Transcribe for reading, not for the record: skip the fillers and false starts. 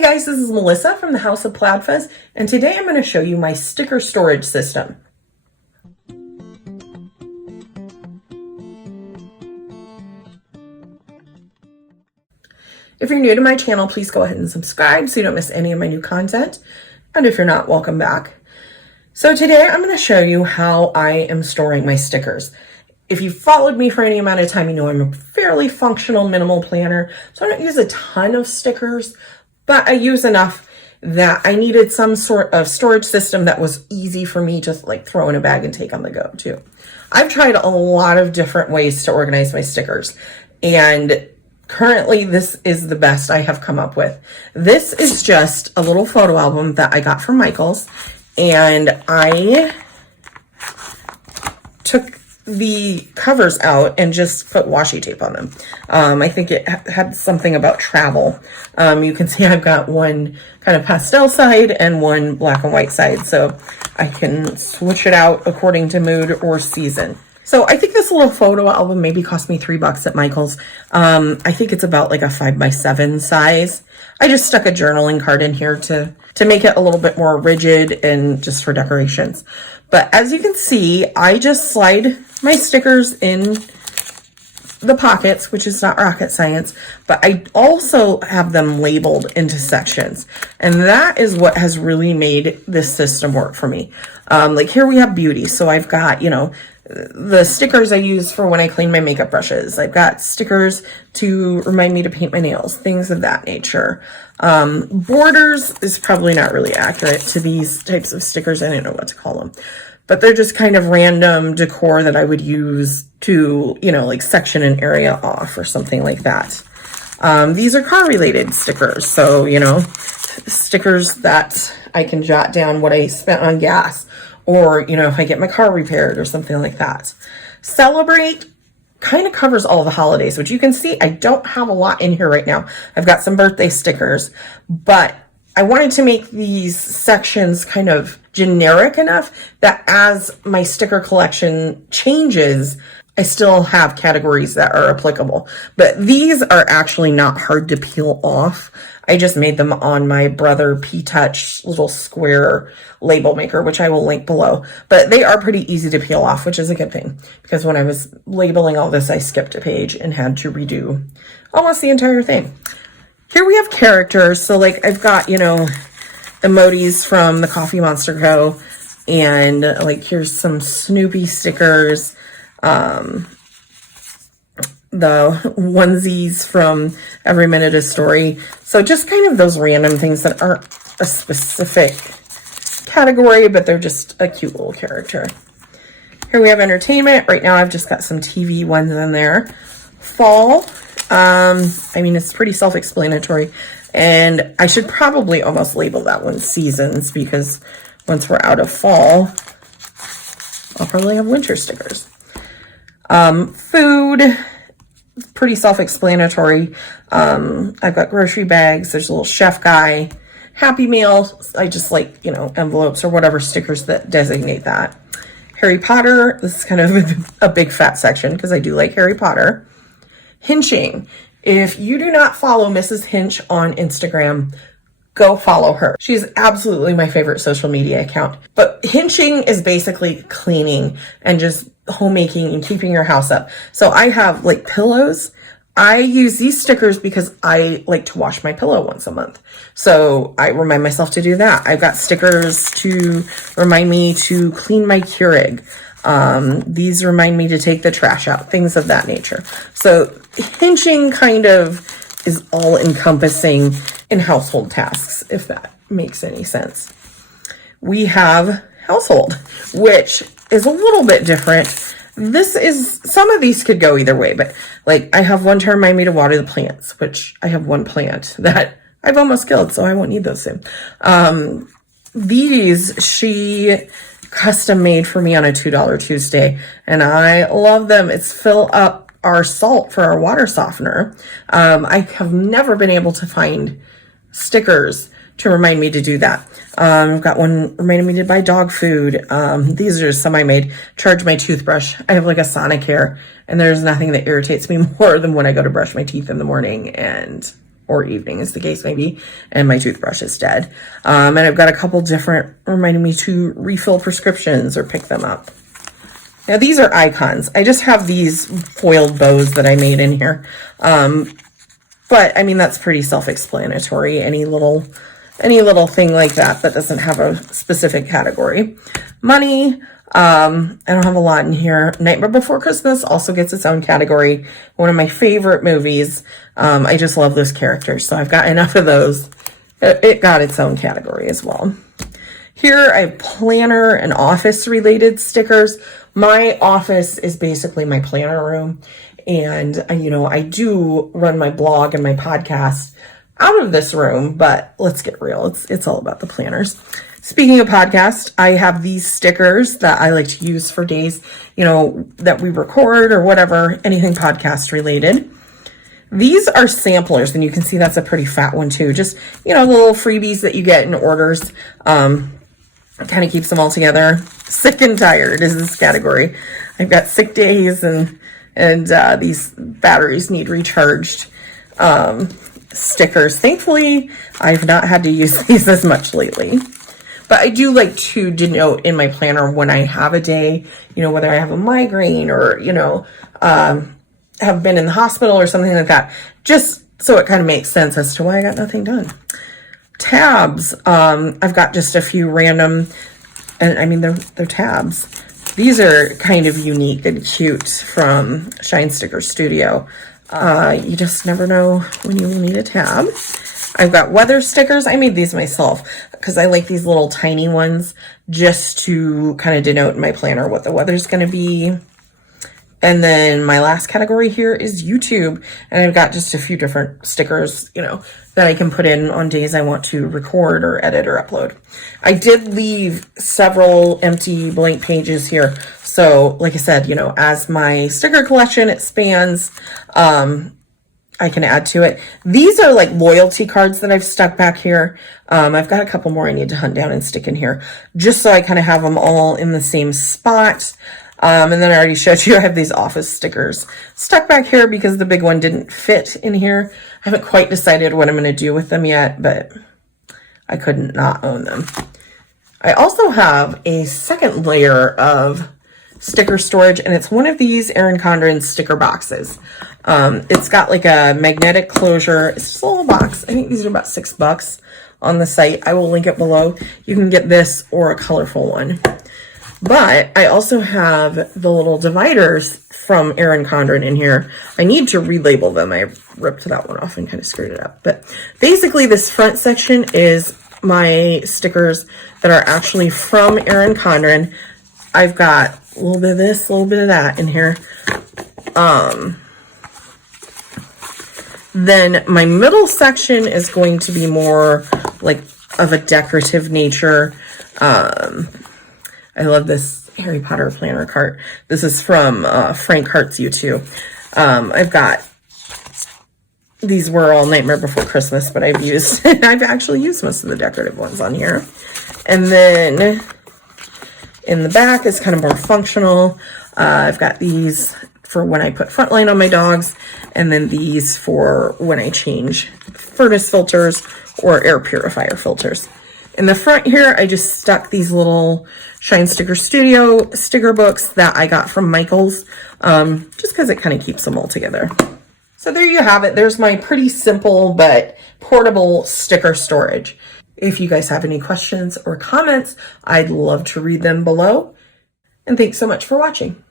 Hey guys, this is Melissa from the House of Plaid Fuzz, and today I'm going to show you my sticker storage system. If you're new to my channel, please go ahead and subscribe so you don't miss any of my new content. And if you're not, welcome back. So today I'm going to show you how I am storing my stickers. If you've followed me for any amount of time, you know I'm a fairly functional minimal planner, so I don't use a ton of stickers, but I use enough that I needed some sort of storage system that was easy for me to like throw in a bag and take on the go too. I've tried a lot of different ways to organize my stickers, and currently this is the best I have come up with. This is just a little photo album that I got from Michael's, and I took the covers out and just put washi tape on them. I think it had something about travel. You can see I've got one kind of pastel side and one black and white side, so I can switch it out according to mood or season. So I think this little photo album maybe cost me $3 at Michael's. I think it's about like a 5x7 size. I just stuck a journaling card in here to make it a little bit more rigid and just for decorations. But as you can see, I just slide my stickers in the pockets, which is not rocket science, but I also have them labeled into sections. And that is what has really made this system work for me. Like here we have beauty. So I've got, you know, the stickers I use for when I clean my makeup brushes. I've got stickers to remind me to paint my nails, things of that nature. Borders is probably not really accurate to these types of stickers. I don't know what to call them, but they're just kind of random decor that I would use to, you know, like section an area off or something like that. These are car related stickers. So, you know, stickers that I can jot down what I spent on gas, or, you know, if I get my car repaired or something like that. Celebrate kind of covers all the holidays, which you can see I don't have a lot in here right now. I've got some birthday stickers, but I wanted to make these sections kind of generic enough that as my sticker collection changes, I still have categories that are applicable. But these are actually not hard to peel off. I just made them on my Brother P-Touch little square label maker, which I will link below. But they are pretty easy to peel off, which is a good thing, because when I was labeling all this, I skipped a page and had to redo almost the entire thing. Here we have characters. So like I've got, you know, emojis from the Coffee Monster Co. And like here's some Snoopy stickers. The onesies from Every Minute a Story. So just kind of those random things that aren't a specific category, but they're just a cute little character. Here we have entertainment. Right now I've just got some TV ones in there. Fall. I mean, it's pretty self-explanatory, and I should probably almost label that one seasons, because once we're out of fall, I'll probably have winter stickers. Food, pretty self-explanatory. I've got grocery bags. There's a little chef guy. Happy Meal. I just like, you know, envelopes or whatever stickers that designate that. Harry Potter. This is kind of a big fat section because I do like Harry Potter. Hinching. If you do not follow Mrs. Hinch on Instagram, go follow her. She's absolutely my favorite social media account. But hinching is basically cleaning and just homemaking and keeping your house up. So I have like pillows. I use these stickers because I like to wash my pillow once a month. So I remind myself to do that. I've got stickers to remind me to clean my Keurig. These remind me to take the trash out, things of that nature. So hinching kind of is all encompassing in household tasks, if that makes any sense. We have household, which is a little bit different. This is, some of these could go either way, but like I have one to remind me to water the plants, which I have one plant that I've almost killed, so I won't need those soon. These, she custom made for me on a $2 Tuesday, and I love them. It's fill up our salt for our water softener. I have never been able to find stickers to remind me to do that. I've got one reminding me to buy dog food. These are just some I made. Charge my toothbrush. I have like a sonic hair, and there's nothing that irritates me more than when I go to brush my teeth in the morning and or evening, as the case may be, and my toothbrush is dead. And I've got a couple different reminding me to refill prescriptions or pick them up. Now these are icons. I just have these foiled bows that I made in here. But I mean, that's pretty self-explanatory. Any little thing like that doesn't have a specific category. Money. I don't have a lot in here. Nightmare Before Christmas also gets its own category. One of my favorite movies. I just love those characters, so I've got enough of those. It got its own category as well. Here I have planner and office related stickers. My office is basically my planner room. And, you know, I do run my blog and my podcast out of this room, but let's get real. It's all about the planners. Speaking of podcast, I have these stickers that I like to use for days, you know, that we record or whatever, anything podcast related. These are samplers, and you can see that's a pretty fat one too. Just, you know, the little freebies that you get in orders. Kind of keeps them all together. Sick and tired is this category. I've got sick days and these batteries need recharged. Stickers. Thankfully, I've not had to use these as much lately. But I do like to denote in my planner when I have a day, you know, whether I have a migraine or, you know, have been in the hospital or something like that, just so it kind of makes sense as to why I got nothing done. Tabs. I've got just a few random, and I mean, they're tabs. These are kind of unique and cute from Shine Sticker Studio. You just never know when you will need a tab. I've got weather stickers. I made these myself because I like these little tiny ones just to kind of denote in my planner what the weather's going to be. And then my last category here is YouTube. And I've got just a few different stickers, you know, that I can put in on days I want to record or edit or upload. I did leave several empty blank pages here. So like I said, you know, as my sticker collection expands, I can add to it. These are like loyalty cards that I've stuck back here. I've got a couple more I need to hunt down and stick in here just so I kind of have them all in the same spot. And then I already showed you I have these office stickers stuck back here because the big one didn't fit in here. I haven't quite decided what I'm going to do with them yet, but I couldn't not own them. I also have a second layer of sticker storage, and it's one of these Erin Condren sticker boxes. It's got like a magnetic closure. It's just a little box. I think these are about $6 on the site. I will link it below. You can get this or a colorful one. But I also have the little dividers from Erin Condren in here. I need to relabel them. I ripped that one off and kind of screwed it up. But basically this front section is my stickers that are actually from Erin Condren. I've got a little bit of this, a little bit of that in here. Then my middle section is going to be more like of a decorative nature. I love this Harry Potter planner cart. This is from Frank Hart's YouTube. I've got, these were all Nightmare Before Christmas, but I've actually used most of the decorative ones on here. And then in the back is kind of more functional. I've got these for when I put Frontline on my dogs, and then these for when I change furnace filters or air purifier filters. In the front here, I just stuck these little Shine Sticker Studio sticker books that I got from Michael's, just because it kind of keeps them all together. So there you have it. There's my pretty simple but portable sticker storage. If you guys have any questions or comments, I'd love to read them below. And thanks so much for watching.